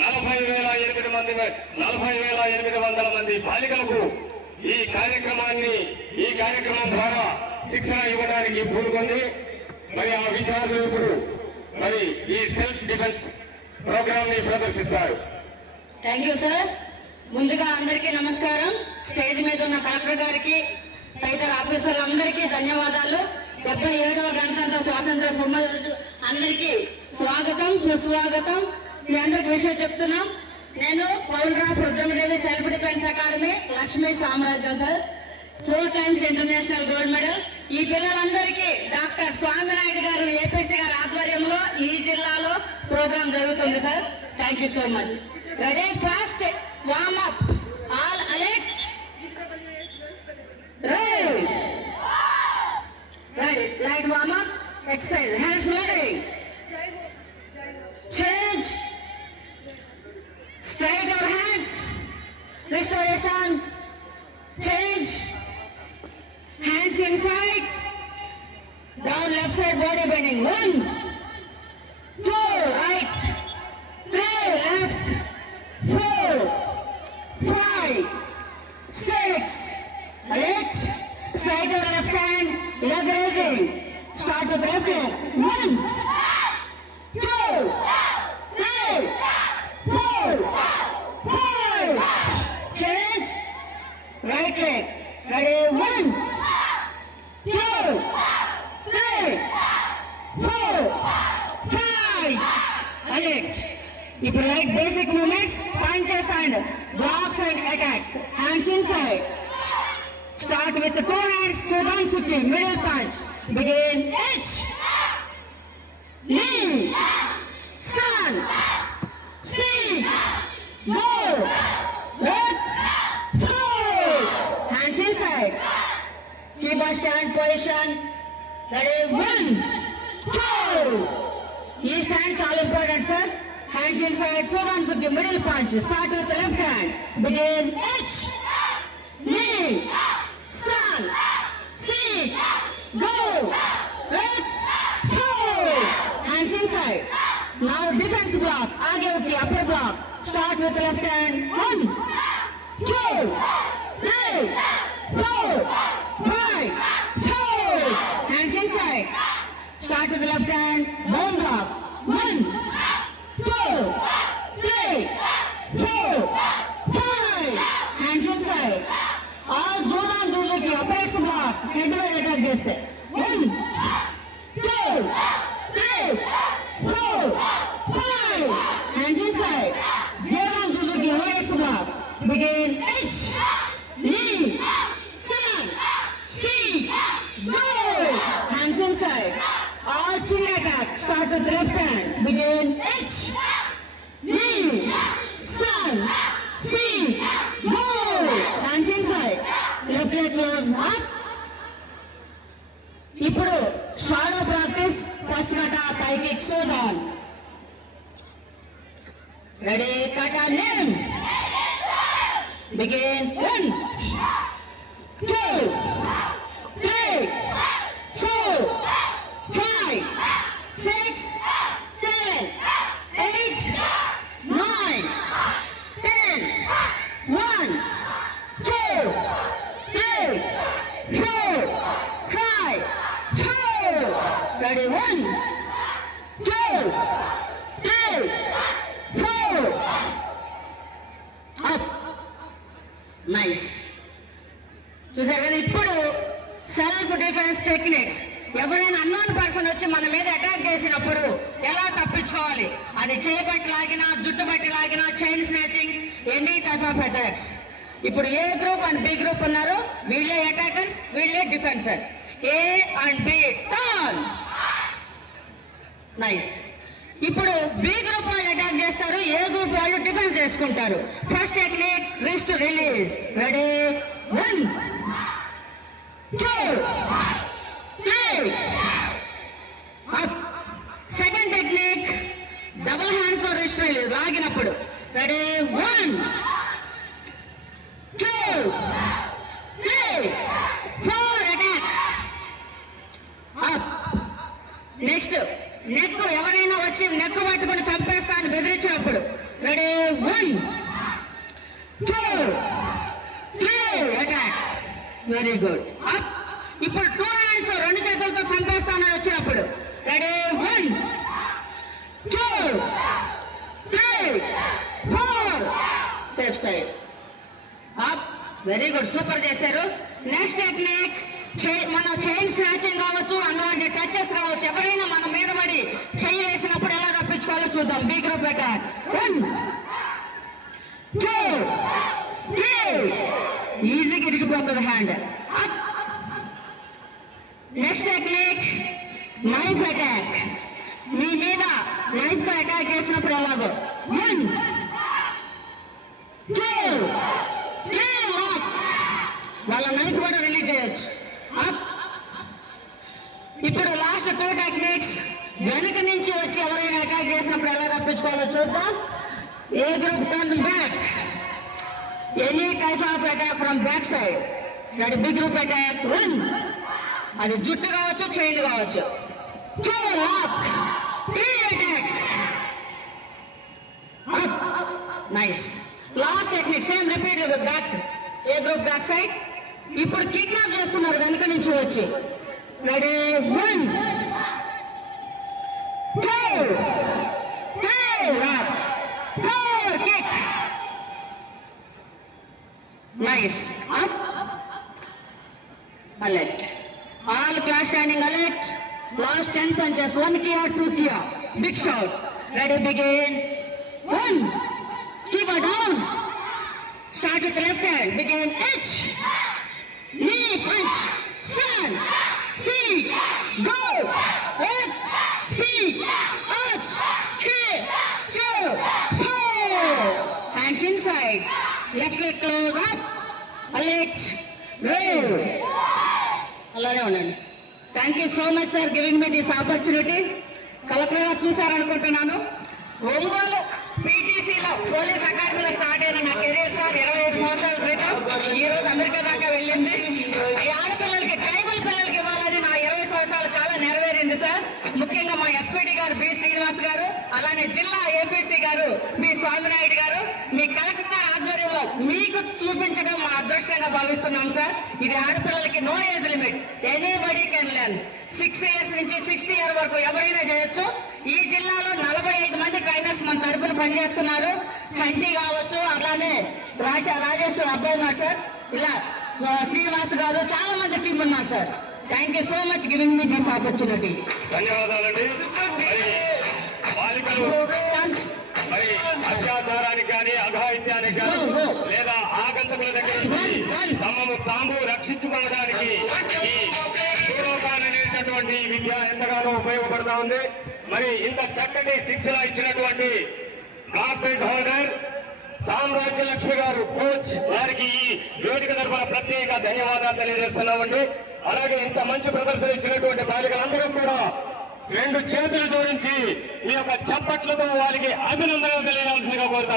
40,800 మంది బాలికలకు ఈ కార్యక్రమం ద్వారా శిక్షణ ఇవ్వడానికి పూనుకుంది. మరి ఆ విద్యార్థులు ఇప్పుడు మరి ఈ సెల్ఫ్ డిఫెన్స్ ప్రోగ్రామ్ ని ప్రదర్శిస్తారు. Thank you sir. ముందుగా అందరికీ నమస్కారం. స్టేజ్ మీద ఉన్న కలెక్టర్ గారికి, తదితర ఆఫీసర్లందరికీ ధన్యవాదాలు. 77వ గణతంత్ర స్వాతంత్ర సంబరాలు అందరికీ స్వాగతం, సుస్వాగతం. మీ అందరికి విషయం చెప్తున్నాం. నేను founder of Rudramadevi self defence academy, Lakshmi Samrajyam sir. 4 times international gold medal. ఈ పిల్లలందరికీ డాక్టర్ స్వామినాయుడు గారు ఏపీసీ గారి ఆధ్వర్యంలో ఈ జిల్లాలో ప్రోగ్రాం జరుగుతుంది sir. Thank you so much. Ready, fast, warm up, all alert, ready, light warm up, exercise, hands ready, change, straight your hands, restoration, change, hands inside, down left side body bending, 1, 2, right, 3, left, 4, 5, 6, 8, straight your left hand, leg raising, start with left leg, 1, 2, 3, 4, 5, change, right leg, ready, 1, 2, 3, 4, 5, alert. ఇప్పుడు like basic movements, punches and blocks and attacks, hands inside. Start with the 2 hands, Sudan Sukhi, middle punch. Begin, H, knee, sun, C, go, right, 2, hands inside. Keep a stand position. Ready, 1, 2. Each stand is all important, sir. Hands inside, Sudan Sukhi, middle punch. Start with the left hand. Begin, H, knee, sun, C, go, right, 2, hands inside. Now defense block, aage with the upper block. Start with the left hand, 1, 2, 3, 4, 5, 2, hands inside. Start with the left hand, down block, 1, 2, 3, 4, 5, hands inside. Jodan juji apex block, head wide attack చేస్తే 1, 2, 3, 4, 5, hands inside. Jodan juji apex block. Begin, H, knee, sun, C, go, hands inside. All chin attack. Start with left hand. Begin, H, knee, sun, C, go, hands inside. Left leg close up. ఇప్పుడు shadow practice. First కట, thigh kick, సోదాన్. రెడీ, కట, name. Begin, 1, 2, 3, 4, 5, 6, 7, 8, 9, 10, 1, 2, 3, 4, 5, 2. Ready, 1, 2, 3, 4. Up. Nice. చూసారు కదా. ఇప్పుడు self defence techniques. ఎవరైనా unknown person వచ్చి మన మీద అటాక్ చేసినప్పుడు ఎలా తప్పించుకోవాలి, అది చేయబట్టి లాగినా, జుట్టు బట్టి లాగినా, chain snatching, any type of attacks. ఇప్పుడు A group and B group ఉన్నారు, వీళ్ళే అటాకర్స్, వీళ్ళే defencer. A and B, turn. Nice. ఇప్పుడు బి గ్రూప్ వాళ్ళు అటాక్ చేస్తారు, ఏ గ్రూప్ వాళ్ళు డిఫెన్స్ చేసుకుంటారు. First technique, wrist release. Ready, 1, 2, 3, up. Second technique, double hands తో రిస్ట్ రిలీజ్, లాగినప్పుడు. Ready, 1, 2, 3, 4, attack. Up. Next, neck. ఎవరైనా వచ్చి నెక్ పట్టుకుని చంపేస్తా అని బెదిరించినప్పుడు. Ready 1 2 3 attack very good up ఇప్పుడు 2 హ్యాండ్స్ తో 2 చేతులతో చంపేస్తానని వచ్చినప్పుడు ready 1 2 3 4 safe side up very good super చేశారు నెక్స్ట్ టెక్నిక్ మన చైన్ స్నాచింగ్ కావచ్చు అన్వాంటెడ్ టచెస్ కావచ్చు ఎవరైనా మన మీద పడి చెయ్యి వేసినప్పుడు ఎలా తప్పించుకోవాలో చూద్దాం బి గ్రూప్ అటాక్ 1 2 3 ఈజీగా ఇరిగిపోతుంది hand up next technique knife attack మీ మీద నైఫ్ తో అటాక్ చేసినప్పుడు ఎలాగో 1 2 3 లాక్ వాళ్ళ నైఫ్ కూడా రిలీజ్ చేయొచ్చు అప్ ఇప్పుడు లాస్ట్ 2 టెక్నిక్స్ వెనక నుంచి వచ్చి ఎవరైనా అటాక్ చేసినప్పుడు ఎలా తప్పించుకోవాలో చూద్దాం A group turn back any type of attack from back side that B group attack 1 అది జుట్టు కావచ్చు చైన్ కావచ్చు 2 lock 3 attack up nice last technique same repeat back A group back side ఇప్పుడు కిడ్నాప్ చేస్తున్నారు వెనక నుంచి వచ్చి ready 1 2 3 lock 4 kick nice up alert all class standing alert last 10 punches 1 kick or 2 kick big shot ready begin 1 keep it down start with the left hand begin H knee punch stand see go right see arch kick two hands inside left leg close up alert roll అలానే ఉండండి thank you so much sir giving me this opportunity collector గారు చూసారనుకుంటున్నాను ఒంగోలు పీటీసీలో పోలీస్ అకాడమీలో స్టార్ట్ అయిన నా career sir 25 సంవత్సరాల క్రితం ఈ రోజు అమెరికా దాకా వెళ్ళింది ఈ ఆడపిల్లలకి ట్రైబల్ పిల్లలకి ఇవ్వాలని నా 20 సంవత్సరాల కాలం నెరవేరింది సార్ ముఖ్యంగా మా ఎస్పీటీ గారు బి శ్రీనివాస్ గారు అలానే జిల్లా ఏపీసీ గారు బి స్వామినాయుడు గారు మీ కలెక్టర్ గారి ఆధ్వర్యంలో మీకు చూపించడం మా అదృష్టంగా భావిస్తున్నాం సార్ ఇది ఆడపిల్లలకి no age limit anybody can learn 6 years నుంచి 60 ఇయర్ వరకు ఎవరైనా చేయొచ్చు ఈ జిల్లాలో 45 మంది ట్రైనర్స్ మన తరపున పనిచేస్తున్నారు చంటి కావచ్చు అలానే రాజేశ్వర్ అబ్బాయి ఉన్నారు సార్ ఇలా శ్రీనివాస్ గారు చాలా మంది టీం ఉన్నారు sir thank you so much giving me this opportunity ధన్యవాదాలండి బాలికలు మరి అత్యాచారానికి కానీ అఘాయిత్యానికి కానీ లేదా ఆగంతకుల దగ్గర నుంచి తమను తాము రక్షించుకోవడానికి ఈ సూడోకాన్ అనేటటువంటి విద్య ఎంతగానో ఉపయోగపడతా ఉంది మరి ఇంత చక్కటి శిక్షణ ఇచ్చినటువంటి కార్పొరేట్ హోల్డర్ సామ్రాజ్య లక్ష్మి గారు కోచ్ వారికి ఈ వేదిక తరఫున ప్రత్యేక ధన్యవాదాలు తెలియజేస్తున్నామండి అలాగే ఇంత మంచి ప్రదర్శన ఇచ్చినటువంటి బాలికలందరూ కూడా 2 చేతులు జోడించి మీ యొక్క చప్పట్లతో వారికి అభినందనలు తెలియాల్సిందిగా కోరుతా